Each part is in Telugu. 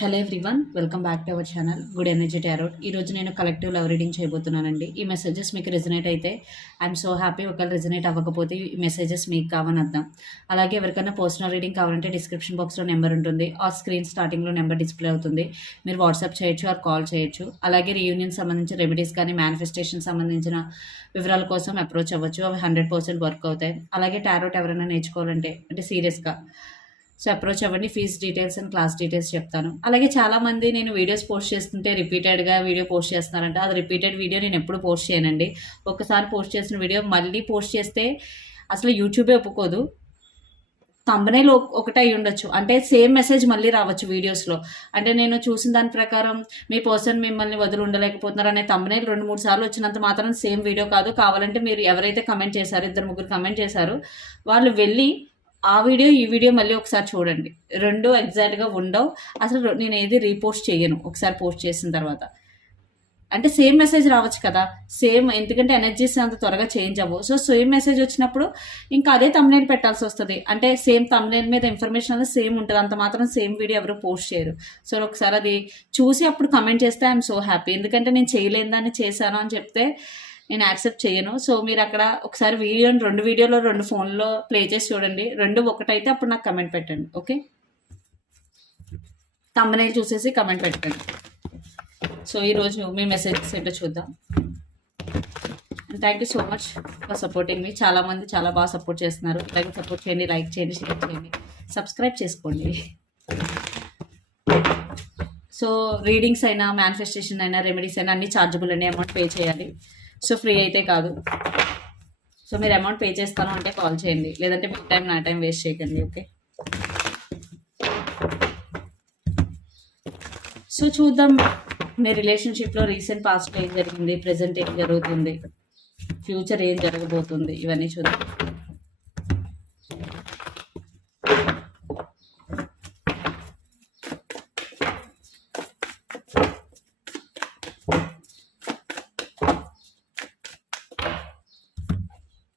Hello everyone welcome back to our channel good energy tarot ఈరోజు నేను కలెక్టివ్ లవ్ రీడింగ్ చేయబోతున్నానండి. ఈ మెసేజెస్ మీకు రిజనేట్ అయితే ఐఎమ్ సో హ్యాపీ ఒకవేళ రిజనేట్ అవ్వకపోతే ఈ మెసేజెస్ మీకు కావని అర్థం. అలాగే ఎవరికైనా పర్సనల్ రీడింగ్ కావాలంటే డిస్క్రిప్షన్ బాక్స్లో నెంబర్ ఉంటుంది ఆ స్క్రీన్ స్టార్టింగ్లో నెంబర్ డిస్ప్లే అవుతుంది. మీరు వాట్సాప్ చేయొచ్చు ఆర్ కాల్ చేయొచ్చు. అలాగే రీయూనియన్ సంబంధించిన రెమెడీస్ కానీ మేనిఫెస్టేషన్ సంబంధించిన వివరాల కోసం అప్రోచ్ అవ్వచ్చు. అవి హండ్రెడ్ పర్సెంట్ వర్క్ అవుతాయి. అలాగే టారోట్ ఎవరైనా నేర్చుకోవాలంటే అంటే సీరియస్గా సో అప్రోచ్ అవ్వండి fees details and class details చెప్తాను. అలాగే చాలామంది నేను వీడియోస్ పోస్ట్ చేస్తుంటే రిపీటెడ్గా వీడియో పోస్ట్ చేస్తున్నారంట. అది రిపీటెడ్ వీడియో నేను ఎప్పుడు పోస్ట్ చేయనండి. ఒకసారి పోస్ట్ చేసిన వీడియో మళ్ళీ పోస్ట్ చేస్తే అసలు యూట్యూబే ఒప్పుకోదు. తమ్మనేలో ఒకటే అయి ఉండొచ్చు. అంటే సేమ్ మెసేజ్ మళ్ళీ రావచ్చు వీడియోస్లో. అంటే నేను చూసిన దాని ప్రకారం మీ పర్సన్ మిమ్మల్ని వదిలి ఉండలేకపోతున్నారు అనే తంబనేలు రెండు మూడు సార్లు వచ్చినంత మాత్రం సేమ్ వీడియో కాదు. కావాలంటే మీరు ఎవరైతే కమెంట్ చేశారో ఇద్దరు ముగ్గురు కమెంట్ చేశారు వాళ్ళు వెళ్ళి ఆ వీడియో ఈ వీడియో మళ్ళీ ఒకసారి చూడండి. రెండు ఎగ్జాక్ట్గా ఉండవు. అసలు నేను ఏది రీపోస్ట్ చేయను. ఒకసారి పోస్ట్ చేసిన తర్వాత. అంటే సేమ్ మెసేజ్ రావచ్చు కదా. సేమ్ ఎందుకంటే ఎనర్జీస్ అంత త్వరగా చేంజ్ అవ్వవు. సో సేమ్ మెసేజ్ వచ్చినప్పుడు ఇంకా అదే తమ్నేల్ పెట్టాల్సి వస్తుంది. అంటే సేమ్ తమ్నేల్ మీద ఇన్ఫర్మేషన్ అనేది సేమ్ ఉంటుంది. అంత మాత్రం సేమ్ వీడియో ఎవరు పోస్ట్ చేయరు. సో ఒకసారి అది చూసి అప్పుడు కమెంట్ చేస్తే ఐఎమ్ సో హ్యాపీ ఎందుకంటే నేను చేయలేని దాన్ని చేశాను అని చెప్తే నేను యాక్సెప్ట్ చేయను. సో మీరు అక్కడ ఒకసారి వీడియోని రెండు వీడియోలో రెండు ఫోన్లో ప్లే చేసి చూడండి. రెండు ఒకటైతే అప్పుడు నాకు కమెంట్ పెట్టండి ఓకే? తమ్మనేలు చూసేసి కమెంట్ పెట్టండి. సో ఈరోజు మీ మెసేజెస్ ఏంటో చూద్దాం. Thank you so much for supporting మీ చాలామంది చాలా బాగా సపోర్ట్ చేస్తున్నారు. లైక్ సపోర్ట్ చేయండి లైక్ చేయండి షేర్ చేయండి. సబ్స్క్రైబ్ చేసుకోండి. సో రీడింగ్స్ అయినా మేనిఫెస్టేషన్ అయినా రెమెడీస్ అయినా అన్ని ఛార్జబుల్ అండి అమౌంట్ పే చేయాలి. సో ఫ్రీ అయితే కాదు. సో మీరు అమౌంట్ పే చేస్తాను అంటే కాల్ చేయండి. లేదంటే మీ టైం నా టైం వేస్ట్ చేయకండి ఓకే? సో చూద్దాం మీ రిలేషన్షిప్లో రీసెంట్ పాస్ట్ ఏం జరిగింది ప్రజెంట్ ఏం జరుగుతుంది ఫ్యూచర్ ఏం జరగబోతుంది ఇవన్నీ చూద్దాం.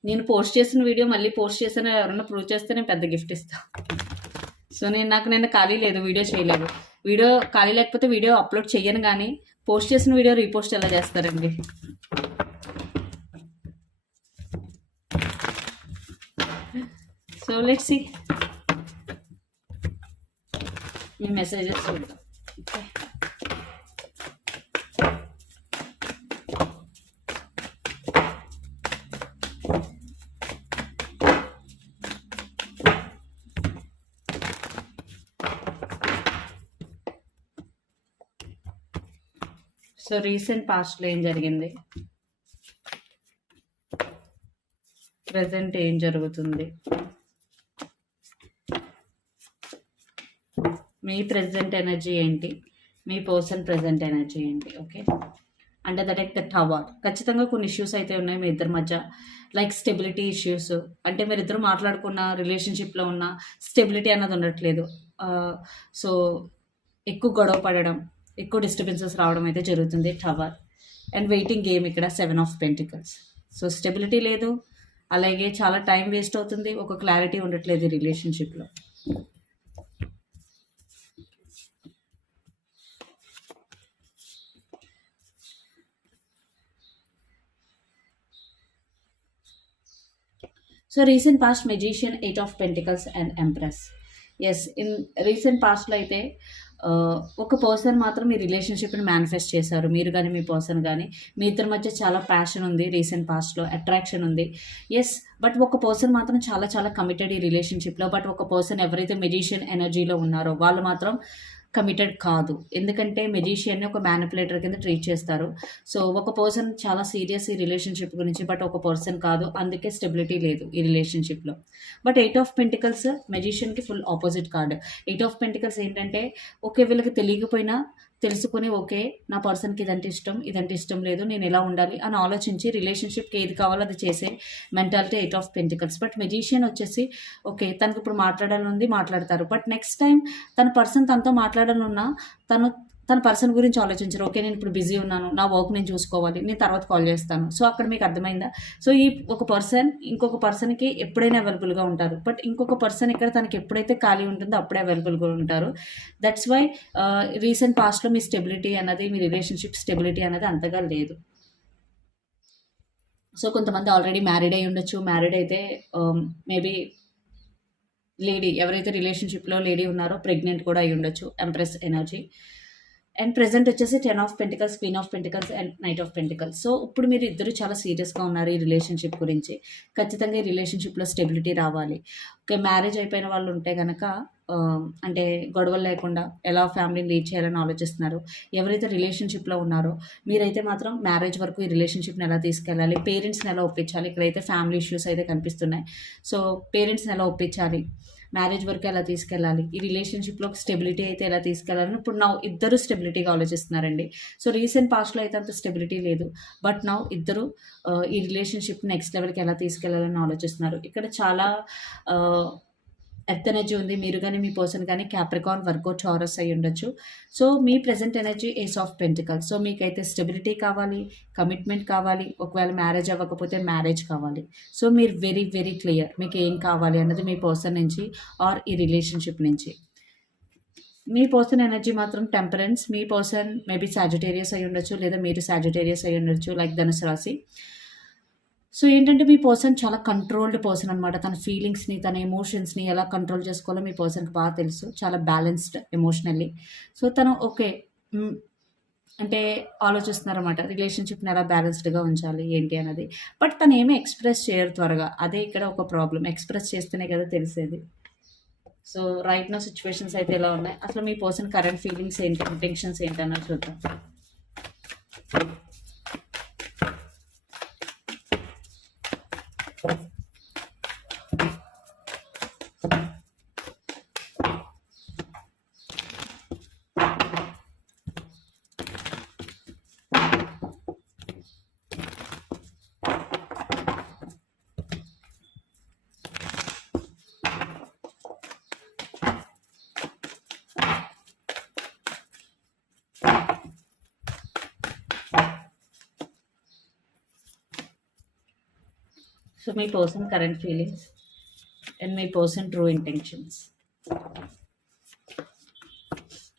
నేను పోస్ట్ చేసిన వీడియో మళ్ళీ పోస్ట్ చేసిన ఎవరైనా ప్రూవ్ చేస్తే నేను పెద్ద గిఫ్ట్ ఇస్తాను సో నేను నాకు నిన్న ఖాళీ లేదు వీడియో చేయలేదు. వీడియో ఖాళీ లేకపోతే వీడియో అప్లోడ్ చేయను కానీ పోస్ట్ చేసిన వీడియో రీపోస్ట్ ఎలా చేస్తారండి? సో లెట్ సి మీ మెసేజెస్ చూద్దాం. ఓకే సో రీసెంట్ పాస్ట్లో ఏం జరిగింది? ప్రజెంట్ ఏం జరుగుతుంది? మీ ప్రజెంట్ ఎనర్జీ ఏంటి? మీ పర్సన్ ప్రజెంట్ ఎనర్జీ ఏంటి? ఓకే. అంటే దట్ ఎక్ ద టవర్. ఖచ్చితంగా కొన్ని ఇష్యూస్ అయితే ఉన్నాయి మీ ఇద్దరి మధ్య. Like stability issues. అంటే మీరు ఇద్దరు మాట్లాడుకున్న రిలేషన్షిప్లో ఉన్న స్టెబిలిటీ అన్నది ఉండట్లేదు. సో ఎక్కువ గొడవ పడడం ఎక్కువ డిస్టర్బెన్సెస్ రావడం అయితే జరుగుతుంది టవర్. అండ్ వెయిటింగ్ గేమ్ ఇక్కడ seven of pentacles so stability లేదు. అలాగే చాలా టైం వేస్ట్ అవుతుంది. ఒక క్లారిటీ ఉండట్లేదు రిలేషన్షిప్లో so recent past magician eight of pentacles and empress is in recent పాస్ట్లో అయితే ఒక పర్సన్ మాత్రం మీ రిలేషన్షిప్ని మేనిఫెస్ట్ చేశారు. మీరు కానీ మీ పర్సన్ కానీ మీ ఇద్దరి మధ్య చాలా ప్యాషన్ ఉంది రీసెంట్ పాస్ట్లో అట్రాక్షన్ ఉంది. ఎస్ బట్ ఒక పర్సన్ మాత్రం చాలా చాలా కమిటెడ్ ఈ రిలేషన్షిప్లో బట్ ఒక పర్సన్ ఎవరైతే మెజిషియన్ ఎనర్జీలో ఉన్నారో వాళ్ళు మాత్రం కమిటెడ్ కాదు. ఎందుకంటే మెజీషియన్ని ఒక మ్యానిపులేటర్ కింద ట్రీట్ చేస్తారు. సో ఒక పర్సన్ చాలా సీరియస్ ఈ రిలేషన్షిప్ గురించి బట్ ఒక పర్సన్ కాదు. అందుకే స్టెబిలిటీ లేదు ఈ రిలేషన్షిప్లో but eight of pentacles మెజిషియన్కి full opposite card eight of pentacles ఏంటంటే ఓకే వీళ్ళకి తెలియకపోయినా తెలుసుకుని ఓకే నా పర్సన్కి ఇదంటే ఇష్టం ఇదంటే ఇష్టం లేదు నేను ఎలా ఉండాలి అని ఆలోచించి రిలేషన్షిప్కి ఏది కావాలో అది చేసే mentality eight of pentacles. But magician వచ్చేసి ఓకే తనకి ఇప్పుడు మాట్లాడాలని ఉంది మాట్లాడతారు. బట్ నెక్స్ట్ టైం తన పర్సన్ తనతో మాట్లాడాలన్నా తను తన పర్సన్ గురించి ఆలోచించరు. ఓకే నేను ఇప్పుడు బిజీ ఉన్నాను. నా వర్క్ నేను చూసుకోవాలి. నేను తర్వాత కాల్ చేస్తాను. సో అక్కడ మీకు అర్థమైందా? సో ఈ ఒక పర్సన్ ఇంకొక పర్సన్కి ఎప్పుడైనా అవైలబుల్గా ఉంటారు. బట్ ఇంకొక పర్సన్ ఇక్కడ తనకి ఎప్పుడైతే ఖాళీ ఉంటుందో అప్పుడే అవైలబుల్గా ఉంటారు. దట్స్ వై రీసెంట్ పాస్ట్లో మీ స్టెబిలిటీ అన్నది మీ రిలేషన్షిప్ స్టెబిలిటీ అనేది అంతగా లేదు. సో కొంతమంది ఆల్రెడీ మ్యారీడ్ అయి ఉండొచ్చు. మ్యారీడ్ అయితే మేబీ లేడీ ఎవరైతే రిలేషన్షిప్లో లేడీ ఉన్నారో ప్రెగ్నెంట్ కూడా అయి ఉండొచ్చు. ఎంప్రెస్ ఎనర్జీ అండ్ ప్రజెంట్ వచ్చేసి ten of pentacles queen of pentacles and knight of pentacles. So ఇప్పుడు మీరు ఇద్దరు చాలా సీరియస్గా ఉన్నారు ఈ రిలేషన్షిప్ గురించి. ఖచ్చితంగా ఈ రిలేషన్షిప్లో స్టెబిలిటీ రావాలి. ఓకే మ్యారేజ్ అయిపోయిన వాళ్ళు ఉంటే కనుక అంటే గొడవలు లేకుండా ఎలా ఫ్యామిలీని లీడ్ చేయాలని ఆలోచిస్తున్నారు? ఎవరైతే రిలేషన్షిప్లో ఉన్నారో మీరైతే మాత్రం మ్యారేజ్ వరకు ఈ రిలేషన్షిప్ని ఎలా తీసుకెళ్ళాలి? పేరెంట్స్ని ఎలా ఒప్పించాలి? ఇక్కడైతే ఫ్యామిలీ ఇష్యూస్ అయితే కనిపిస్తున్నాయి. సో పేరెంట్స్ని ఎలా ఒప్పించాలి? మ్యారేజ్ వరకు ఎలా తీసుకెళ్ళాలి? ఈ రిలేషన్షిప్లో స్టెబిలిటీ అయితే ఎలా తీసుకెళ్ళాలని ఇప్పుడు నా ఇద్దరు స్టెబిలిటీగా ఆలోచిస్తున్నారండి. సో రీసెంట్ పాస్ట్లో అయితే అంత స్టెబిలిటీ లేదు. బట్ నా ఇద్దరు ఈ రిలేషన్షిప్ నెక్స్ట్ లెవెల్కి ఎలా తీసుకెళ్ళాలని ఆలోచిస్తున్నారు. ఇక్కడ చాలా ఎర్త్ ఎనర్జీ ఉంది మీరు కానీ మీ పర్సన్ కానీ క్యాప్రికాన్ వర్కౌట్ చారస్ అయి ఉండొచ్చు. So me present energy ace of pentacle so మీకైతే స్టెబిలిటీ కావాలి కమిట్మెంట్ కావాలి ఒకవేళ మ్యారేజ్ అవ్వకపోతే మ్యారేజ్ కావాలి. సో మీరు వెరీ వెరీ క్లియర్ మీకు ఏం కావాలి అన్నది మీ పర్సన్ నుంచి ఆర్ ఈ రిలేషన్షిప్ నుంచి. మీ పర్సన్ ఎనర్జీ మాత్రం టెంపరెన్స్. మీ పర్సన్ మేబీ సాజిటేరియస్ అయి ఉండొచ్చు లేదా మీరు సాజిటేరియస్ అయి ఉండొచ్చు లైక్ ధనుసు రాశి. సో ఏంటంటే మీ పర్సన్ చాలా కంట్రోల్డ్ పర్సన్ అనమాట తన ఫీలింగ్స్ని తన ఎమోషన్స్ని ఎలా కంట్రోల్ చేసుకోవాలో మీ పర్సన్కి బాగా తెలుసు. చాలా బ్యాలెన్స్డ్ ఎమోషనల్లీ సో తను ఓకే అంటే ఆలోచిస్తున్నారన్నమాట. రిలేషన్షిప్ని ఎలా బ్యాలెన్స్డ్గా ఉంచాలి ఏంటి అన్నది. బట్ తను ఏమీ ఎక్స్ప్రెస్ చేయరు త్వరగా. అదే ఇక్కడ ఒక ప్రాబ్లం ఎక్స్ప్రెస్ చేస్తేనే కదా తెలిసేది. సో రైట్ నో సిచ్యువేషన్స్ అయితే ఎలా ఉన్నాయి? అసలు మీ పర్సన్ కరెంట్ ఫీలింగ్స్ ఏంటి? ఇంటెన్షన్స్ ఏంటి? అన్నది చూద్దాం. సో మీ person current feelings and me person true intentions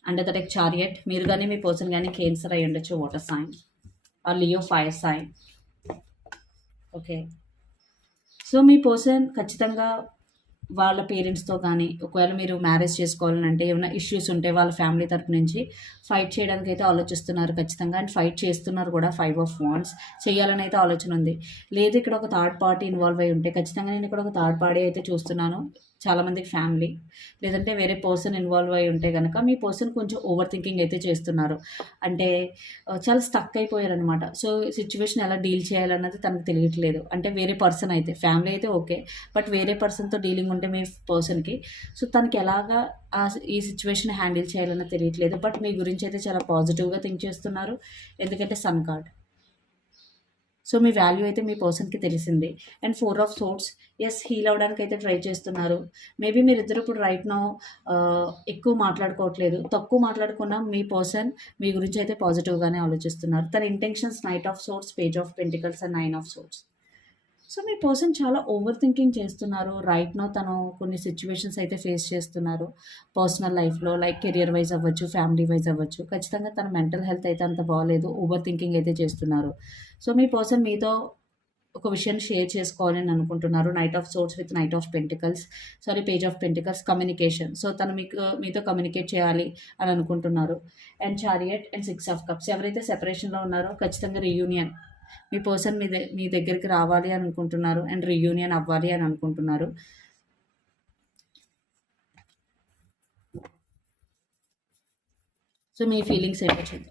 under the chariot మీరు కానీ మీ పర్సన్ కానీ కేన్సర్ అయి ఉండొచ్చు water sign or Leo fire sign okay so me person ఖచ్చితంగా వాళ్ళ పేరెంట్స్తో కానీ ఒకవేళ మీరు మ్యారేజ్ చేసుకోవాలని అంటే ఏమైనా ఇష్యూస్ ఉంటే వాళ్ళ ఫ్యామిలీ తరపు నుంచి ఫైట్ చేయడానికి అయితే ఆలోచిస్తున్నారు ఖచ్చితంగా. అండ్ ఫైట్ చేస్తున్నారు కూడా ఫైవ్ ఆఫ్ వాన్స్. చేయాలని అయితే ఆలోచన ఉంది. లేదు ఇక్కడ ఒక థర్డ్ పార్టీ ఇన్వాల్వ్ అయి ఉంటే ఖచ్చితంగా నేను ఇక్కడ ఒక థర్డ్ పార్టీ అయితే చూస్తున్నాను. చాలామందికి ఫ్యామిలీ. లేదంటే వేరే పర్సన్ ఇన్వాల్వ్ అయి ఉంటే కనుక మీ పర్సన్ కొంచెం ఓవర్ థింకింగ్ అయితే చేస్తున్నారు. అంటే చాలా స్టక్ అయిపోయారు అనమాట సో సిచ్యువేషన్ ఎలా డీల్ చేయాలన్నది తనకు తెలియట్లేదు. అంటే వేరే పర్సన్ అయితే ఫ్యామిలీ అయితే ఓకే. బట్ వేరే పర్సన్తో డీలింగ్ ఉంటే మీ పర్సన్కి. సో తనకి ఎలాగా ఆ ఈ సిచ్యువేషన్ హ్యాండిల్ చేయాలన్నది తెలియట్లేదు. బట్ మీ గురించి అయితే చాలా పాజిటివ్గా థింక్ చేస్తున్నారు. ఎందుకంటే సన్ కార్డ్. సో మీ వాల్యూ అయితే మీ పర్సన్కి తెలిసింది. And four of swords is heal అవ్వడానికి అయితే ట్రై చేస్తున్నారు. మేబీ మీరు ఇద్దరు ఇప్పుడు రైట్ నో ఎక్కువ మాట్లాడుకోవట్లేదు. తక్కువ మాట్లాడుకున్న మీ పర్సన్ మీ గురించి అయితే పాజిటివ్గానే ఆలోచిస్తున్నారు. తన intentions knight of swords page of pentacles and nine of swords so me person చాలా ఓవర్ థింకింగ్ చేస్తున్నారు. రైట్ నో తను కొన్ని సిచ్యువేషన్స్ అయితే ఫేస్ చేస్తున్నారు. పర్సనల్ లైఫ్లో లైక్ కెరియర్ వైజ్ అవ్వచ్చు ఫ్యామిలీ వైజ్ అవ్వచ్చు. ఖచ్చితంగా తన మెంటల్ హెల్త్ అయితే అంత బాగాలేదు ఓవర్ థింకింగ్ అయితే చేస్తున్నారు. సో మీ పర్సన్ మీతో ఒక విషయాన్ని షేర్ చేసుకోవాలని అనుకుంటున్నారు. Knight of swords with knight of pentacles sorry page of pentacles communication so తను మీకు మీతో కమ్యూనికేట్ చేయాలి అని అనుకుంటున్నారు. And chariot and six of cups ఎవరైతే సెపరేషన్లో ఉన్నారో ఖచ్చితంగా రీయూనియన్ మీ పర్సన్ మీ మీ దగ్గరికి రావాలి అని అనుకుంటున్నారు. అండ్ రీయూనియన్ అవ్వాలి అని అనుకుంటున్నారు. సో మీ ఫీలింగ్స్ ఏంటో చూద్దాం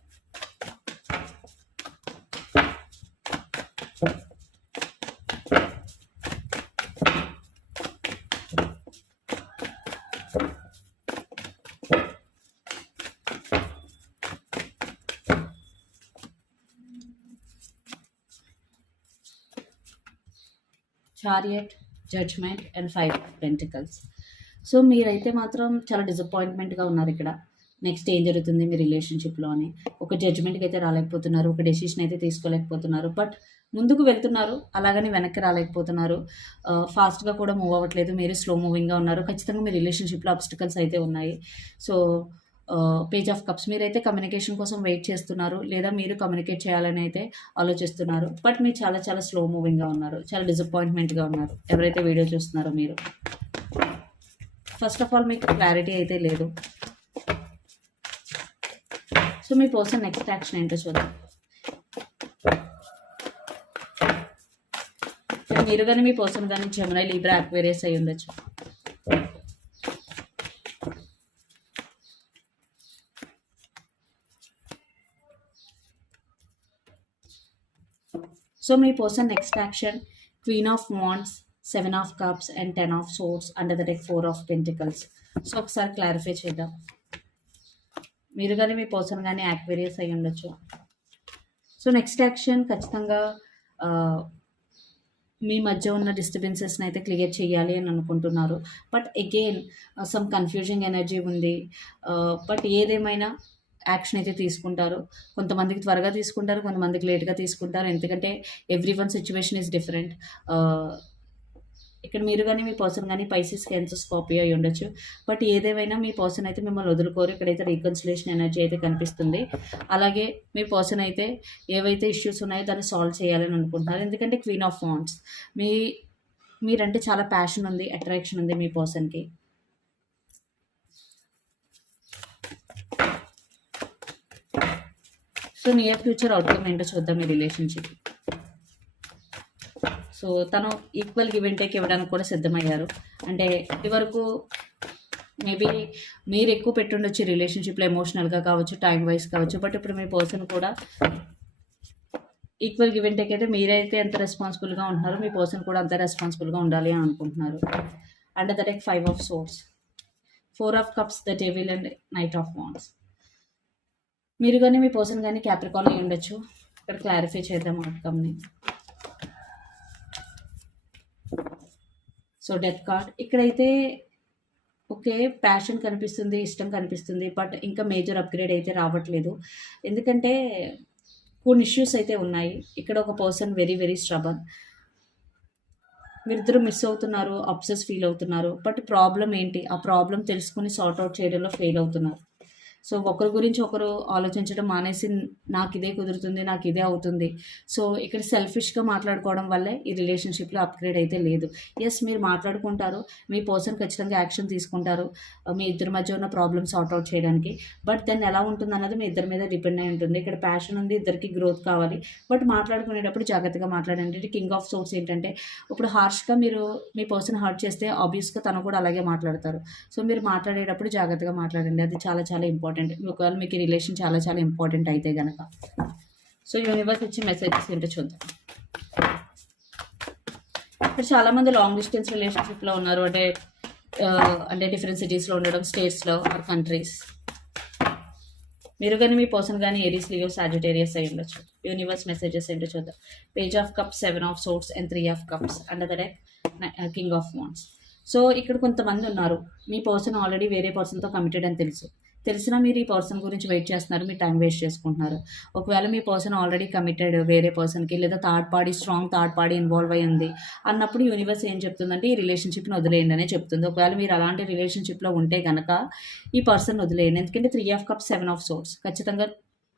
chariot judgement and five pentacles so మీరైతే మాత్రం చాలా డిసప్పాయింట్మెంట్గా ఉన్నారు ఇక్కడ. నెక్స్ట్ ఏం జరుగుతుంది మీ రిలేషన్షిప్లో అని ఒక జడ్జ్మెంట్కి అయితే రాలేకపోతున్నారు ఒక డెసిషన్ అయితే తీసుకోలేకపోతున్నారు బట్ ముందుకు వెళ్తున్నారు అలాగని వెనక్కి రాలేకపోతున్నారు. ఫాస్ట్గా కూడా మూవ్ అవ్వట్లేదు మీరు స్లో మూవింగ్గా ఉన్నారు. ఖచ్చితంగా మీ రిలేషన్షిప్లో అబ్స్టికల్స్ అయితే ఉన్నాయి. సో పేజ్ ఆఫ్ కప్స్ మీరైతే కమ్యూనికేషన్ కోసం వెయిట్ చేస్తున్నారు లేదా మీరు కమ్యూనికేట్ చేయాలని అయితే ఆలోచిస్తున్నారు. బట్ మీరు చాలా చాలా స్లో మూవింగ్గా ఉన్నారు చాలా డిసప్పాయింట్మెంట్గా ఉన్నారు. ఎవరైతే వీడియో చూస్తున్నారో మీరు. ఫస్ట్ ఆఫ్ ఆల్ మీకు క్లారిటీ అయితే లేదు. సో మీ పర్సన్ నెక్స్ట్ యాక్షన్ ఏంటో చూద్దాం. మీరు కానీ మీ పర్సన్ కానీ జమునై లీబ్రా అక్వేరియస్ అయి ఉండొచ్చు. So me person next action queen of wands seven of cups and ten of swords under the deck four of pentacles so ఒకసారి క్లారిఫై చేద్దాం. మీరు కానీ మీ పర్సన్ కానీ యాక్వేరియస్ అయి ఉండొచ్చు. సో నెక్స్ట్ యాక్షన్ ఖచ్చితంగా మీ మధ్య ఉన్న డిస్టర్బెన్సెస్ని అయితే క్లియర్ చేయాలి అని అనుకుంటున్నారు. But again some confusing energy ఉంది. బట్ ఏదేమైనా యాక్షన్ అయితే తీసుకుంటారు. కొంతమందికి త్వరగా తీసుకుంటారు కొంతమందికి లేట్గా తీసుకుంటారు. ఎందుకంటే every one situation is different. ఇక్కడ మీరు కానీ మీ పర్సన్ కానీ పైసెస్ క్యాన్సర్స్ స్కాపీ అయి ఉండొచ్చు. బట్ ఏదేమైనా మీ పర్సన్ అయితే మిమ్మల్ని వదులుకోరు. ఇక్కడైతే రీకన్సిలేషన్ ఎనర్జీ అయితే కనిపిస్తుంది. అలాగే మీ పర్సన్ అయితే ఏవైతే ఇష్యూస్ ఉన్నాయో దాన్ని సాల్వ్ చేయాలని అనుకుంటున్నారు. ఎందుకంటే క్వీన్ ఆఫ్ ఫాండ్స్ మీ మీరంటే చాలా ప్యాషన్ ఉంది అట్రాక్షన్ ఉంది మీ పర్సన్కి. సో నియర్ ఫ్యూచర్ అవుట్కమ్ ఏంటో చూద్దాం మీ రిలేషన్షిప్ సో తను ఈక్వల్ గివ్ అండ్ టేక్ ఇవ్వడానికి కూడా సిద్ధమయ్యారు. అంటే ఇదివరకు మేబీ మీరు ఎక్కువ పెట్టుండొచ్చు రిలేషన్షిప్లో ఎమోషనల్గా కావచ్చు టైం వైజ్ కావచ్చు బట్ ఇప్పుడు మీ పర్సన్ కూడా ఈక్వల్ గివ్ అండ్ టేక్ అయితే మీరైతే ఎంత రెస్పాన్సిబుల్గా ఉంటున్నారో మీ పర్సన్ కూడా అంత రెస్పాన్సిబుల్గా ఉండాలి అని అనుకుంటున్నారు. And the deck five of swords four of cups the table and knight of wands మీరు కానీ మీ పర్సన్ కానీ క్యాప్రికాన్ అయి ఉండొచ్చు. ఇక్కడ క్లారిఫై చేద్దాం అవుట్కమ్ని సో డెత్ కార్డ్ ఇక్కడైతే ఓకే ప్యాషన్ కనిపిస్తుంది ఇష్టం కనిపిస్తుంది బట్ ఇంకా మేజర్ అప్గ్రేడ్ అయితే రావట్లేదు. ఎందుకంటే కొన్ని ఇష్యూస్ అయితే ఉన్నాయి. ఇక్కడ ఒక పర్సన్ వెరీ వెరీ స్ట్రబన్ మీరిద్దరు మిస్ అవుతున్నారు అప్సెస్ ఫీల్ అవుతున్నారు బట్ ప్రాబ్లం ఏంటి? ఆ ప్రాబ్లం తెలుసుకుని సార్ట్ అవుట్ చేయడంలో ఫెయిల్ అవుతున్నారు. సో ఒకరి గురించి ఒకరు ఆలోచించడం మానేసి నాకు ఇదే కుదురుతుంది నాకు ఇదే అవుతుంది. సో ఇక్కడ సెల్ఫిష్గా మాట్లాడుకోవడం వల్లే ఈ రిలేషన్షిప్లో అప్గ్రేడ్ అయితే లేదు. ఎస్ మీరు మాట్లాడుకుంటారు మీ పర్సన్ ఖచ్చితంగా యాక్షన్ తీసుకుంటారు మీ ఇద్దరి మధ్య ఉన్న ప్రాబ్లమ్ సార్ట్ అవుట్ చేయడానికి. బట్ దాన్ని ఎలా ఉంటుంది అన్నది మీ ఇద్దరి మీద డిపెండ్ అయి ఉంటుంది. ఇక్కడ ప్యాషన్ ఉంది ఇద్దరికి గ్రోత్ కావాలి. బట్ మాట్లాడుకునేటప్పుడు జాగ్రత్తగా మాట్లాడండి. కింగ్ ఆఫ్ సోర్స్ ఏంటంటే ఇప్పుడు హార్ష్గా మీరు మీ పర్సన్ హర్ట్ చేస్తే ఆబ్వియస్గా తను కూడా అలాగే మాట్లాడతారు. సో మీరు మాట్లాడేటప్పుడు జాగ్రత్తగా మాట్లాడండి. అది చాలా చాలా ఇంపార్టెంట్ ఒకవేళ మీకు ఈ రిలేషన్ చాలా చాలా ఇంపార్టెంట్ అయితే కనుక సో యూనివర్స్ ఇచ్చే మెసేజెస్ ఏంటో చూద్దాం. ఇప్పుడు చాలామంది లాంగ్ డిస్టెన్స్ రిలేషన్షిప్లో ఉన్నారు. అంటే అంటే డిఫరెంట్ సిటీస్లో ఉండడం స్టేట్స్లో ఆర్ కంట్రీస్ మీరు కానీ మీ పర్సన్ కానీ ఏరియస్ లియో సాజిటేరియస్ అయి ఉండొచ్చు. యూనివర్స్ మెసేజెస్ ఏంటో చూద్దాం. Page of cups seven of swords and three of cups under the deck king of wands so ఇక్కడ కొంతమంది ఉన్నారు. మీ పర్సన్ ఆల్రెడీ వేరే పర్సన్తో కమిటెడ్ అని తెలుసు. తెలిసినా మీరు ఈ పర్సన్ గురించి వెయిట్ చేస్తున్నారు మీరు టైం వేస్ట్ చేసుకుంటున్నారు. ఒకవేళ మీ పర్సన్ ఆల్రెడీ కమిటెడ్ వేరే పర్సన్కి లేదా third party strong third party involve అయ్యి ఉంది అన్నప్పుడు యూనివర్స్ ఏం చెప్తుందంటే ఈ రిలేషన్షిప్ని వదిలేయండి అనే చెప్తుంది. ఒకవేళ మీరు అలాంటి రిలేషన్షిప్లో ఉంటే కనుక ఈ పర్సన్ వదిలేయండి. ఎందుకంటే three of cup seven of swords. ఖచ్చితంగా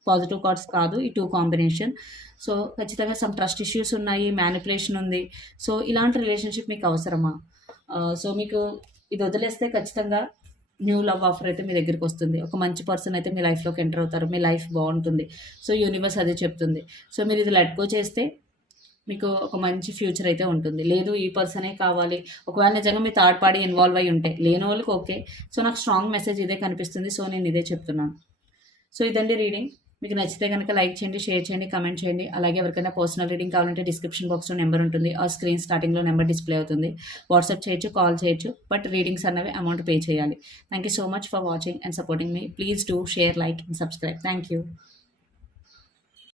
పాజిటివ్ కార్డ్స్ కాదు ఈ టూ కాంబినేషన్. సో ఖచ్చితంగా సమ్ ట్రస్ట్ ఇష్యూస్ ఉన్నాయి మ్యానిపులేషన్ ఉంది. సో ఇలాంటి రిలేషన్షిప్ మీకు అవసరమా? సో మీకు ఇది వదిలేస్తే ఖచ్చితంగా న్యూ లవ్ ఆఫర్ అయితే మీ దగ్గరికి వస్తుంది. ఒక మంచి పర్సన్ అయితే మీ లైఫ్లోకి ఎంటర్ అవుతారు. మీ లైఫ్ బాగుంటుంది. సో యూనివర్స్ అదే చెప్తుంది. సో మీరు ఇది లెట్ గో చేస్తే మీకు ఒక మంచి ఫ్యూచర్ అయితే ఉంటుంది. లేదు ఈ పర్సనే కావాలి. ఒకవేళ నిజంగా మీ థర్డ్ పార్టీ ఇన్వాల్వ్ అయి ఉంటే లేని వాళ్ళకి ఓకే. సో నాకు స్ట్రాంగ్ మెసేజ్ ఇదే కనిపిస్తుంది. సో నేను ఇదే చెప్తున్నాను. సో ఇదండి రీడింగ్. మీకు నచ్చితే కనుక లైక్ చేయండి షేర్ చేయండి కమెంట్ చేయండి. అలాగే ఎవరికైనా పర్సనల్ రీడింగ్ కావాలంటే డిస్క్రిప్షన్ బాక్స్లో నెంబర్ ఉంటుంది. ఆ స్క్రీన్ స్టార్టింగ్లో నెంబర్ డిస్ప్లే అవుతుంది. వాట్సాప్ చేయొచ్చు కాల్ చేయొచ్చు బట్ రీడింగ్స్ అన్నవి అమౌంట్ పే చేయాలి. Thank you so much for watching and supporting me please do share like and subscribe thank you